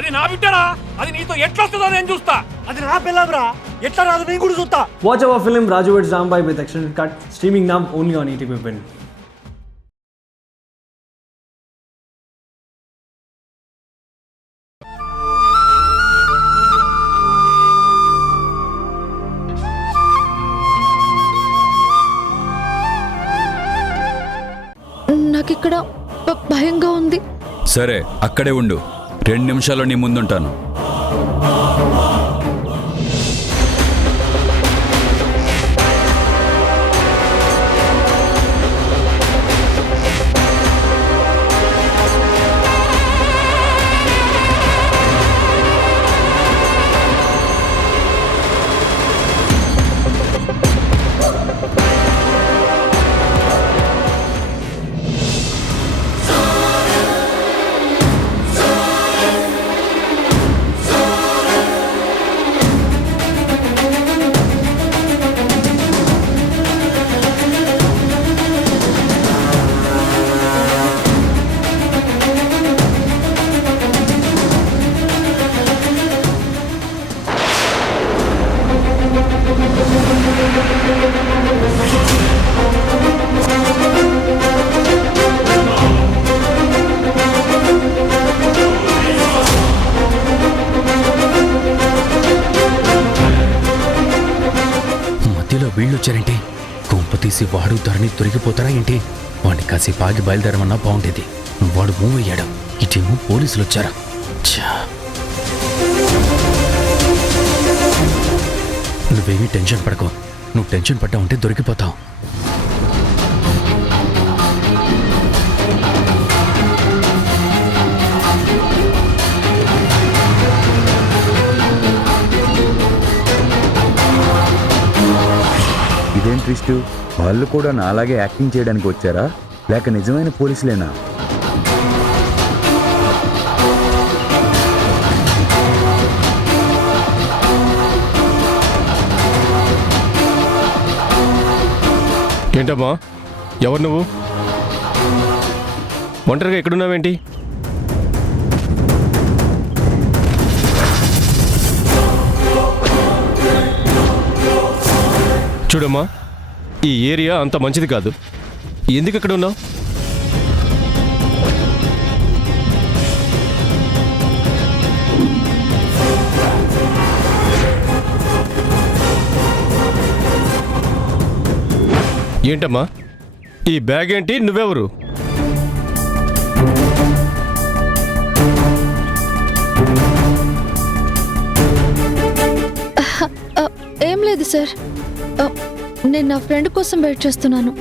అది నా బిడ్డరా, అది నీతో ఎట్లా వస్తుందో నేను చూస్తా. అది నా పిల్లరా, ఎట్లా రాదు నేను కూడా చూస్తా. Watch our film Raju vs. Rambai with extended cut, streaming now only on ETV Win. నాకిక్కడ భయంగా ఉంది. సరే అక్కడే ఉండు, 2 నిమిషాల్లో నీ ముందుంటాను. వీళ్ళొచ్చారంటే కొంప తీసి వాడు ధరణి దొరికిపోతారా ఏంటి? వాడిని కాసేపు ఆగి బయలుదేరమన్నా బాగుండేది. వాడు మూవ్ అయ్యాడు, ఇటేమో పోలీసులు వచ్చారా. నువ్వేమీ టెన్షన్ పడకు, నువ్వు టెన్షన్ పడ్డా ఉంటే దొరికిపోతావు. ఇదేం ట్విస్ట్, వాళ్ళు కూడా నాలాగే యాక్టింగ్ చేయడానికి వచ్చారా లేక నిజమైన పోలీసులేనా? ఏంటమ్మా, ఎవరు నువ్వు? ఒంటరిగా ఎక్కడున్నావేంటి? చూడమ్మా, ఈ ఏరియా అంత మంచిది కాదు. ఎందుకు ఎక్కడ ఉన్నావు? ఏంటమ్మా ఈ బ్యాగ్ ఏంటి? నువ్వెవరు? ఏం లేదు సార్, నేను నా ఫ్రెండ్ కోసం వెయిట్ చేస్తున్నాను.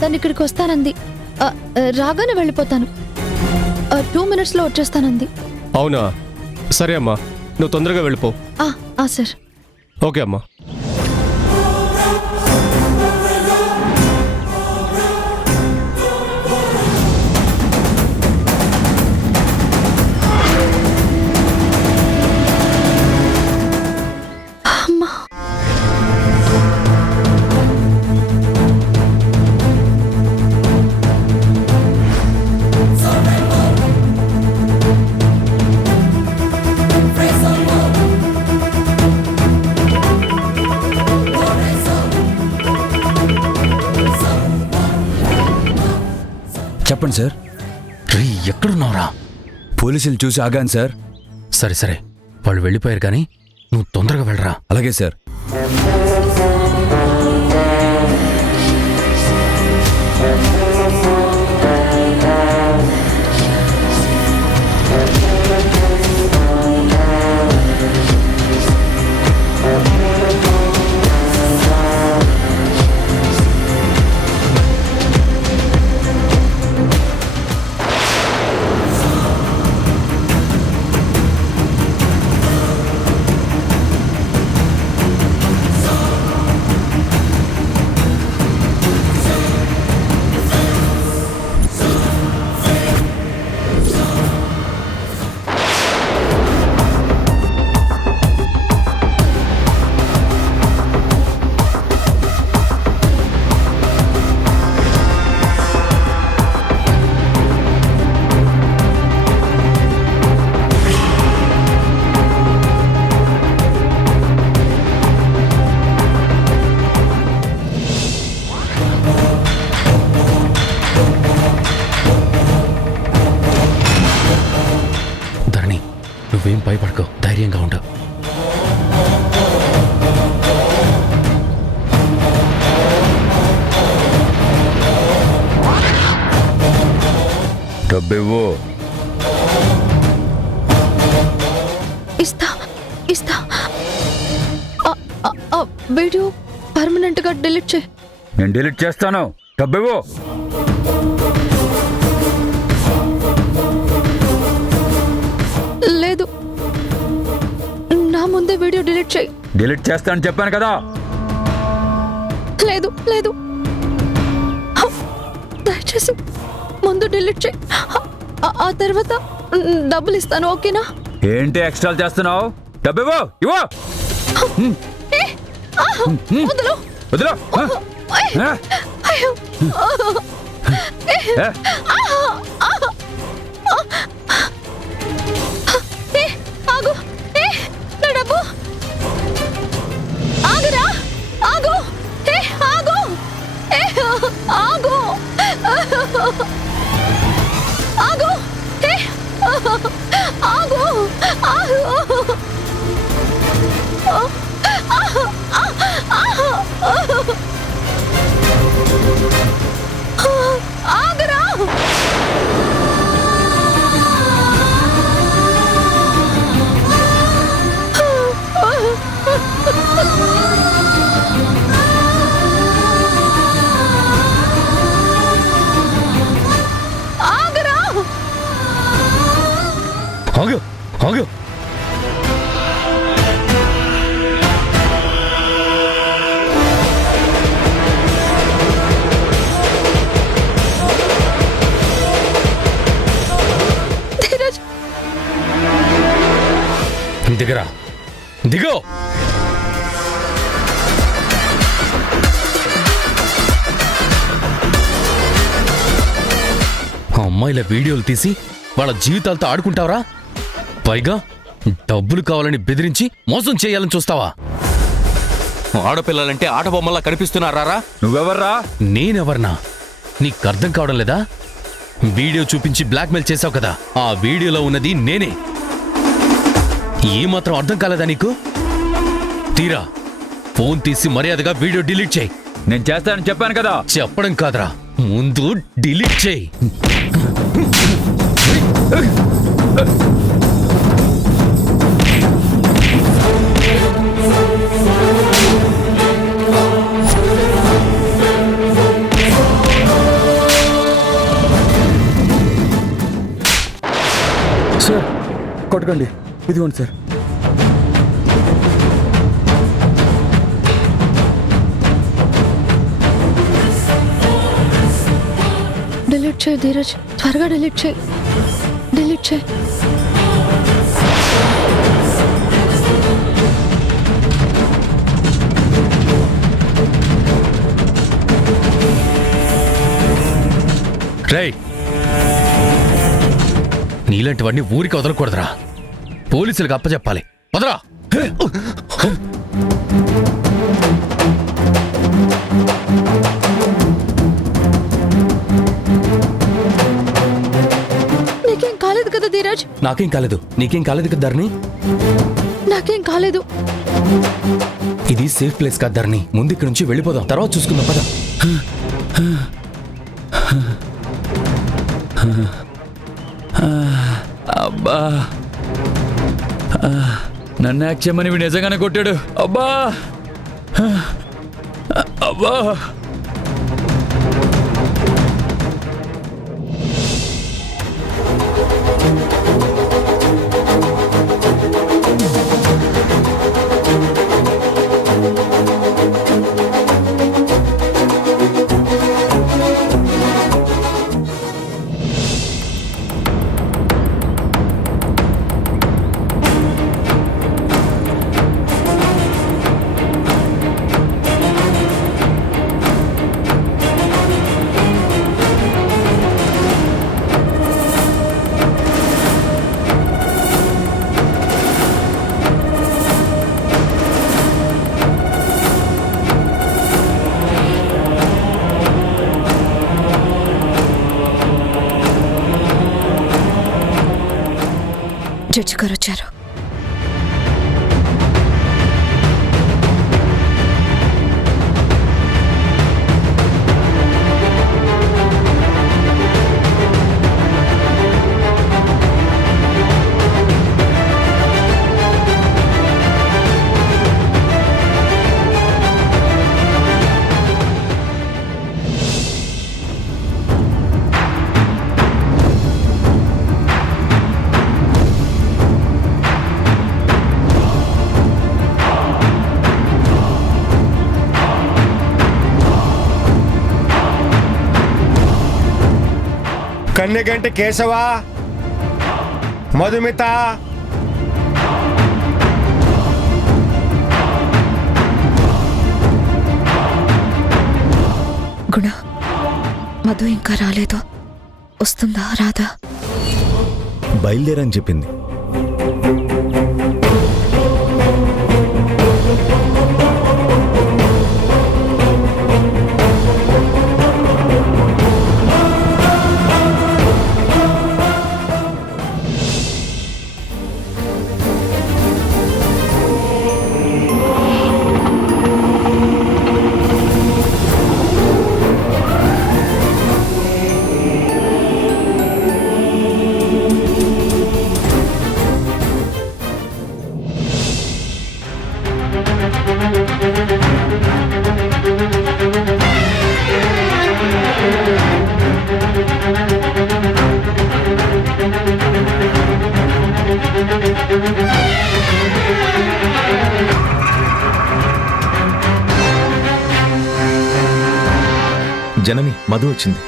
తను ఇక్కడికి వస్తానంది, రాగానే వెళ్ళిపోతాను. 2 minutesలో వచ్చేస్తానంది. అవునా, సరే అమ్మా, నువ్వు తొందరగా వెళ్ళిపో. సార్. ఓకే అమ్మా. చెప్పండి సార్. రే, ఎక్కడున్నావురా? పోలీసులు చూసి ఆగాను సార్. సరే సరే, వాళ్ళు వెళ్ళిపోయారు కానీ నువ్వు తొందరగా వెళ్ళరా. అలాగే సార్. నువ్వేం భయపడకో, ధైర్యంగా ఉండు. డబ్బివ్వు. ఇస్తా ఇస్తా. వీడియో పర్మనెంట్ గా డిలీట్ చేయి. నేను డిలీట్ చేస్తాను. డబ్బివ్వు. లేదు, నా ముందే వీడియో డిలీట్ చేయి. డిలీట్ చేస్తానని చెప్పాను కదా. లేదు లేదు, దయచేసి ముందు డిలీట్ చేయి. ఆ తర్వాత డబ్బులు ఇస్తాను, ఓకేనా? ఏంటి ఎక్స్ట్రా చేస్తున్నావు? డబ్బివ్వు. ఇవ్వు. వదలు. వదిలో. అయ్యో. ఆగు. నా డబ్బు. ఆగురా. ఆగు. ఆగు. ఆగు. ఆగు. ఆగు. ఆగురా. ఆగురా. ఆగు ఆగు. ధీరజ్, దిగరా, దిగో. ఆ అమ్మాయిల వీడియోలు తీసి వాళ్ళ జీవితాలతో ఆడుకుంటావరా? పైగా డబ్బులు కావాలని బెదిరించి మోసం చేయాలని చూస్తావా? ఆడపిల్లలంటే ఆట బొమ్మలా కనిపిస్తున్నారా? నువ్వెవర్రా? నేనెవర్నా నీకు అర్థం కావడం లేదా? వీడియో చూపించి బ్లాక్మెయిల్ చేశావు కదా, ఆ వీడియోలో ఉన్నది నేనే. ఏమాత్రం అర్థం కాలేదా నీకు? తీరా ఫోన్ తీసి మర్యాదగా వీడియో డిలీట్ చేయి. నేను చేస్తానని చెప్పాను కదా. చెప్పడం కాదురా, ముందు డిలీట్ చేయి. సార్ కొట్టకండి. ఇదిగోండి సార్. డిలీట్ చేయి ధీరజ్, త్వరగా డిలీట్ చేయి. డిలీట్ చేయి. రేయ్, నీలాంటివన్నీ ఊరికి వదలకూడదురా, పోలీసులకు అప్పచెప్పాలి. వదరా. నీకేం కాలేదు కదా ధీరజ్? నాకేం కాలేదు, నీకేం కాలేదు కదా ధరణి? నాకేం కాలేదు. ఇది సేఫ్ ప్లేస్ కాదు ధరణి, ముందు ఇక్కడి నుంచి వెళ్ళిపోదాం, తర్వాత చూసుకుందాం పద. అబ్బా, నన్ను యాక్ట్ చేయమని వీడు నిజంగానే కొట్టాడు. అబ్బా అబ్బా. జడ్జి గారు వచ్చారు. కన్నెగంటి కేశవ, మధుమిత, గుణ, మధు ఇంకా రాలేదు. వస్తుందా రాదా? బయలుదేరని చెప్పింది. జనని, మధు వచ్చింది.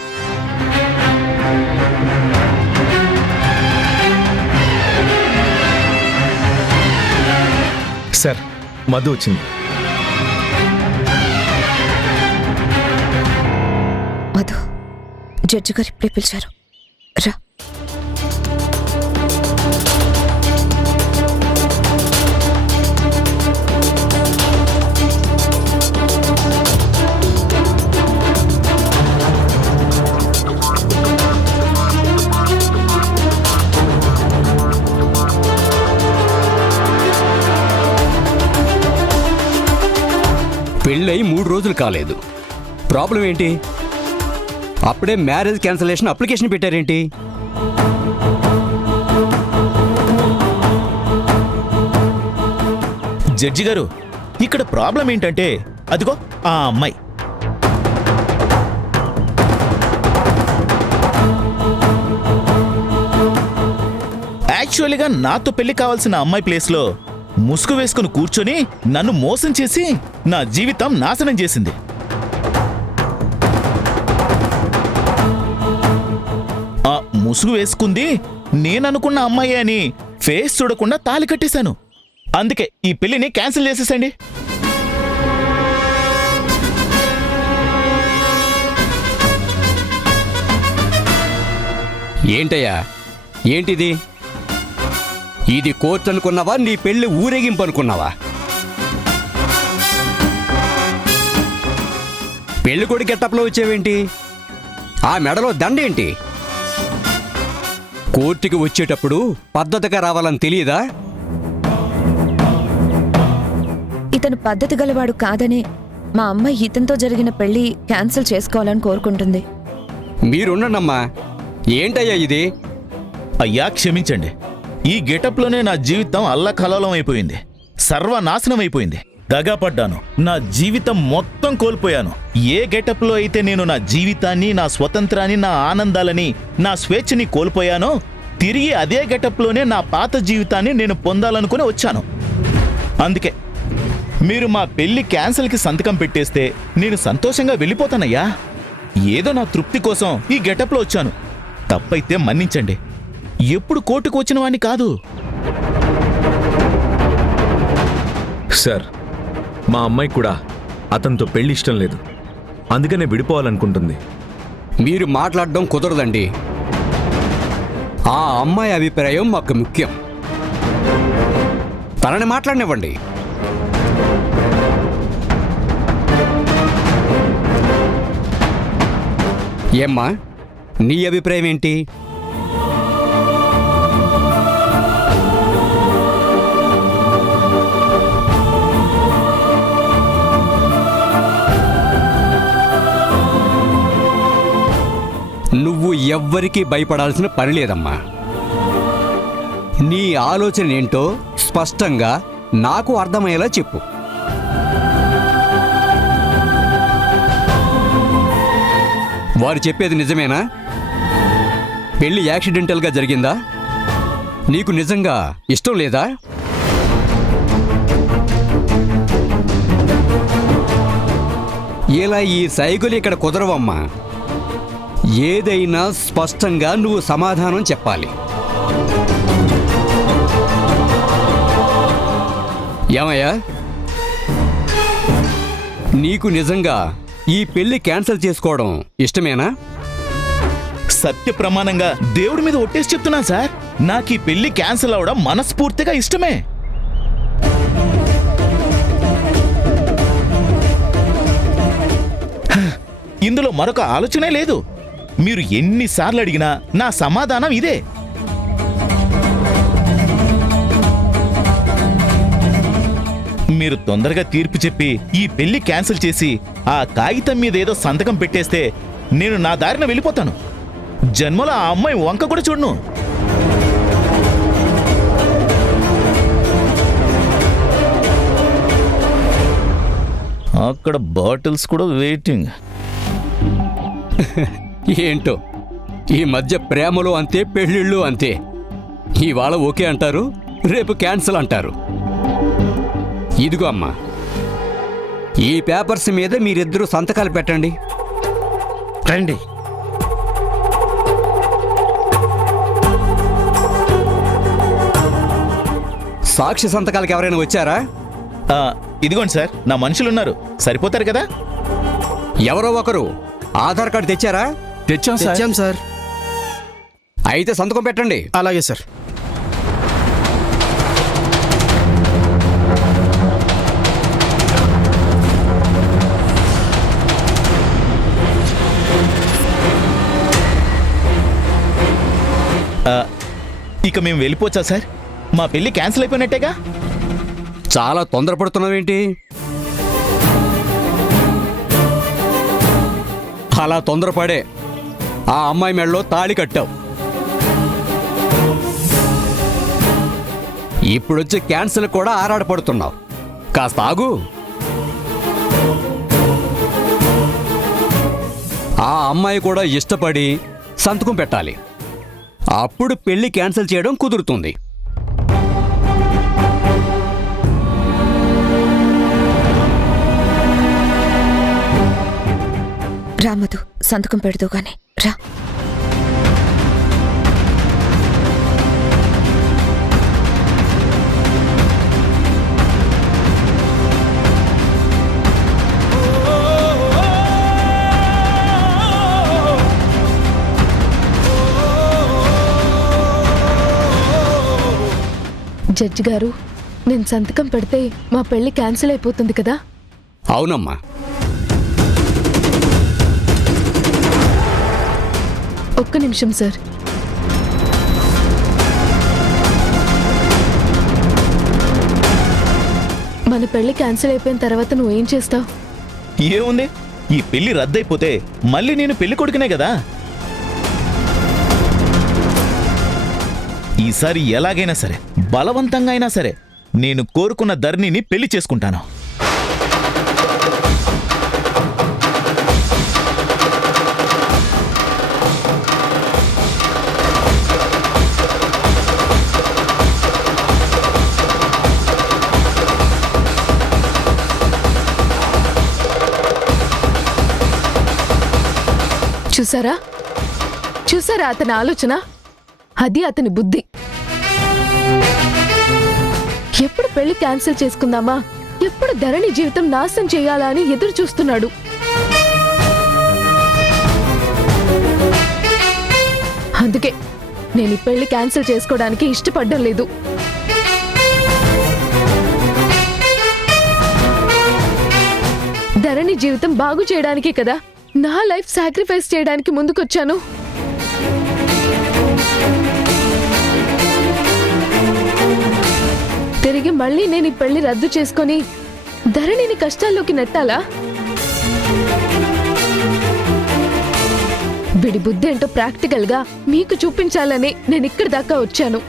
సార్, మధు వచ్చింది. మధు, జడ్జి గారు ఇప్పుడే పిలిచారు, రా. పెళ్ళై 3 రోజులు కాలేదు. ప్రాబ్లం ఏంటి? అప్పుడే మ్యారేజ్ క్యాన్సిలేషన్ అప్లికేషన్ పెట్టారేంటి? జడ్జి గారు, ఇక్కడ ప్రాబ్లం ఏంటంటే అదిగో ఆ అమ్మాయి. యాక్చువల్గా నాతో పెళ్లి కావాల్సిన అమ్మాయి ప్లేస్లో ముసుగు వేసుకుని కూర్చొని నన్ను మోసం చేసి నా జీవితం నాశనం చేసింది. ఆ ముసుగు వేసుకుంది నేననుకున్న అమ్మాయి అని ఫేస్ చూడకుండా తాళి కట్టేశాను. అందుకే ఈ పెళ్లిని క్యాన్సిల్ చేసేసండి. ఏంటయ్యా, ఏంటిది? ఇది కోర్టు అనుకున్నావా? నీ పెళ్లి ఊరేగింపు అనుకున్నావా? పెళ్లి కొడుకు గెటప్లో వచ్చేవేంటి? ఆ మెడలో దండేంటి? కోర్టుకి వచ్చేటప్పుడు పద్ధతిగా రావాలని తెలియదా? ఇతను పద్ధతి గలవాడు కాదని మా అమ్మ ఇతనితో జరిగిన పెళ్లి క్యాన్సిల్ చేసుకోవాలని కోరుకుంటుంది. మీరున్నమ్మా. ఏంటయ్యా ఇది? అయ్యా క్షమించండి, ఈ గెటప్లోనే నా జీవితం అల్లకల్లోలం అయిపోయింది, సర్వనాశనం అయిపోయింది. దగాపడ్డాను, నా జీవితం మొత్తం కోల్పోయాను. ఏ గెటప్లో అయితే నేను నా జీవితాన్ని, నా స్వతంత్రాన్ని, నా ఆనందాలని, నా స్వేచ్ఛని కోల్పోయానో తిరిగి అదే గెటప్లోనే నా పాత జీవితాన్ని నేను పొందాలనుకుని వచ్చాను. అందుకే మీరు మా పెళ్లి క్యాన్సిల్కి సంతకం పెట్టేస్తే నేను సంతోషంగా వెళ్ళిపోతానయ్యా. ఏదో నా తృప్తి కోసం ఈ గెటప్లో వచ్చాను. తప్పైతే మన్నించండి. ఎప్పుడు కోర్టుకు వచ్చిన వాణ్ణి కాదు. సార్, మా అమ్మాయి కూడా అతనితో పెళ్లి ఇష్టం లేదు, అందుకనే విడిపోవాలనుకుంటుంది. మీరు మాట్లాడడం కుదరదండి. ఆ అమ్మాయి అభిప్రాయం మాకు ముఖ్యం. తనని మాట్లాడనివ్వండి. ఏమ్మా, నీ అభిప్రాయం ఏంటి? నువ్వు ఎవ్వరికీ భయపడాల్సిన పని లేదమ్మా. నీ ఆలోచన ఏంటో స్పష్టంగా నాకు అర్థమయ్యేలా చెప్పు. వారు చెప్పేది నిజమేనా? పెళ్లి యాక్సిడెంటల్గా జరిగిందా? నీకు నిజంగా ఇష్టం లేదా? ఇలా ఈ సైకిల్ ఇక్కడ కుదరవమ్మా. ఏదైనా స్పష్టంగా నువ్వు సమాధానం చెప్పాలి. ఏమయ్యా, నీకు నిజంగా ఈ పెళ్లి క్యాన్సిల్ చేసుకోవడం ఇష్టమేనా? సత్య ప్రమాణంగా దేవుడి మీద ఒట్టేసి చెప్తున్నాను సార్, నాకు ఈ పెళ్లి క్యాన్సిల్ అవడం మనస్ఫూర్తిగా ఇష్టమే. ఇందులో మరొక ఆలోచనే లేదు. మీరు ఎన్నిసార్లు అడిగినా నా సమాధానం ఇదే. మీరు తొందరగా తీర్పు చెప్పి ఈ పెళ్లి క్యాన్సిల్ చేసి ఆ కాగితం మీద ఏదో సంతకం పెట్టేస్తే నేను నా దారిన వెళ్ళిపోతాను. జన్మలో ఆ అమ్మాయి వంక కూడా చూడను. అక్కడ బాటిల్స్ కూడా వెయిటింగ్. ఏంటో ఈ మధ్య ప్రేమలో అంతే, పెళ్ళిళ్ళు అంతే. ఇవాళ ఓకే అంటారు, రేపు క్యాన్సిల్ అంటారు. ఇదిగో అమ్మా, ఈ పేపర్స్ మీద మీరిద్దరూ సంతకాలు పెట్టండి. రండి. సాక్షి సంతకాలకు ఎవరైనా వచ్చారా? ఇదిగోండి సార్, నా మనుషులున్నారు, సరిపోతారు కదా. ఎవరో ఒకరు ఆధార్ కార్డు తెచ్చారా? తెచ్చాం సార్. అయితే సంతకం పెట్టండి. అలాగే సార్. ఇక మేము వెళ్ళిపోవచ్చా సార్? మా పెళ్లి క్యాన్సిల్ అయిపోయినట్టేగా. చాలా తొందరపడుతున్నావేంటి? అలా తొందరపడే ఆ అమ్మాయి మెడలో తాళి కట్టావు. ఇప్పుడొచ్చి క్యాన్సిల్ కూడా ఆరాటపడుతున్నావు. కాస్త ఆగు. ఆ అమ్మాయి కూడా ఇష్టపడి సంతకం పెట్టాలి. అప్పుడు పెళ్లి క్యాన్సిల్ చేయడం కుదురుతుంది. రామధు, సంతకం పెడదు గాని రా. జడ్జి గారు, నేను సంతకం పెడితే మా పెళ్లి క్యాన్సిల్ అయిపోతుంది కదా? అవునమ్మా. ఒక్క నిమిషం సార్. మన పెళ్లి క్యాన్సిల్ అయిపోయిన తర్వాత నువ్వేం చేస్తావు? ఏముంది, ఈ పెళ్లి రద్దయిపోతే మళ్ళీ నేను పెళ్లి కొడుకునే కదా. ఈసారి ఎలాగైనా సరే, బలవంతంగా అయినా సరే నేను కోరుకున్న ధరణిని పెళ్లి చేసుకుంటాను. చూసారా చూసారా అతని ఆలోచన? అది అతని బుద్ధి. ఎప్పుడు పెళ్లి క్యాన్సిల్ చేసుకుందామా, ఎప్పుడు ధరణి జీవితం నాశనం చేయాలా అని ఎదురు చూస్తున్నాడు. అందుకే నేను ఈ పెళ్లి క్యాన్సిల్ చేసుకోవడానికి ఇష్టపడ్డం లేదు. ధరణి జీవితం బాగు చేయడానికే కదా నా లైఫ్ సాక్రిఫైస్ చేయడానికి ముందుకొచ్చాను. తిరిగి మళ్ళీ నేను ఈ పెళ్లి రద్దు చేసుకొని ధరణిని కష్టాల్లోకి నెట్టాలా? విడి బుద్ధి ఏంటో ప్రాక్టికల్ గా మీకు చూపించాలని నేను ఇక్కడి దాకా వచ్చాను.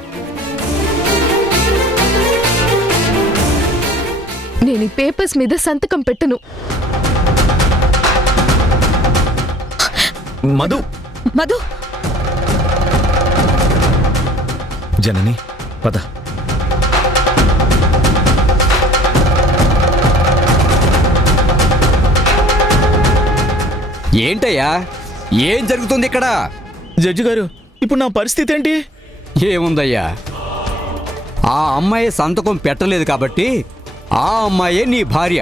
నేను ఈ పేపర్స్ మీద సంతకం పెట్టను. మధు మధు, జనని పద. ఏంటయ్యా ఏం జరుగుతుంది ఇక్కడ? జడ్జి గారు ఇప్పుడు నా పరిస్థితి ఏంటి? ఏముందయ్యా, ఆ అమ్మాయి సంతకం పెట్టలేదు కాబట్టి ఆ అమ్మాయే నీ భార్య.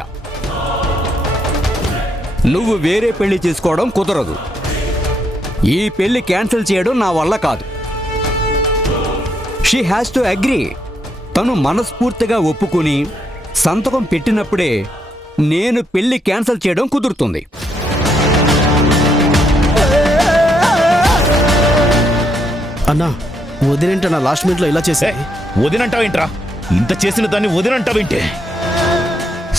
నువ్వు వేరే పెళ్లి చేసుకోవడం కుదరదు. ఈ పెళ్లి క్యాన్సిల్ చేయడం నా వల్ల కాదు. She has to agree. తను మనస్ఫూర్తిగా ఒప్పుకుని సంతకం పెట్టినప్పుడే నేను పెళ్లి క్యాన్సిల్ చేయడం కుదురుతుంది. అన్నా వదిలేంటన్నా లాస్ట్ మినిట్లో ఇలా చేసే వదినంటావేంట్రా? ఇంత చేసిన దాన్ని వదినంటావేంటే?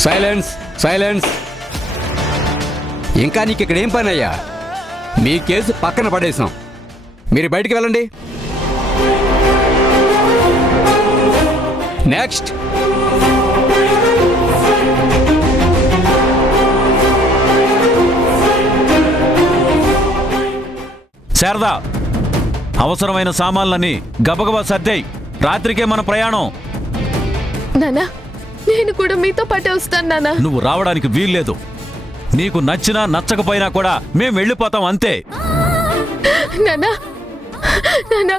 Silence, silence. ఇంకా నీకు ఇక్కడ ఏం పని అయ్యా? మీ కేసు పక్కన పడేసాం. మీరు బయటికి వెళ్ళండి. నెక్స్ట్. శారదా, అవసరమైన సామాన్లన్నీ గబగబా సర్దాయి. రాత్రికే మన ప్రయాణం. నానా, నేను కూడా మీతో పాటే వస్తాను నానా. నువ్వు రావడానికి వీల్లేదు. నీకు నచ్చినా నచ్చకపోయినా కూడా మేం వెళ్ళిపోతాం అంతే. నానా, నానా.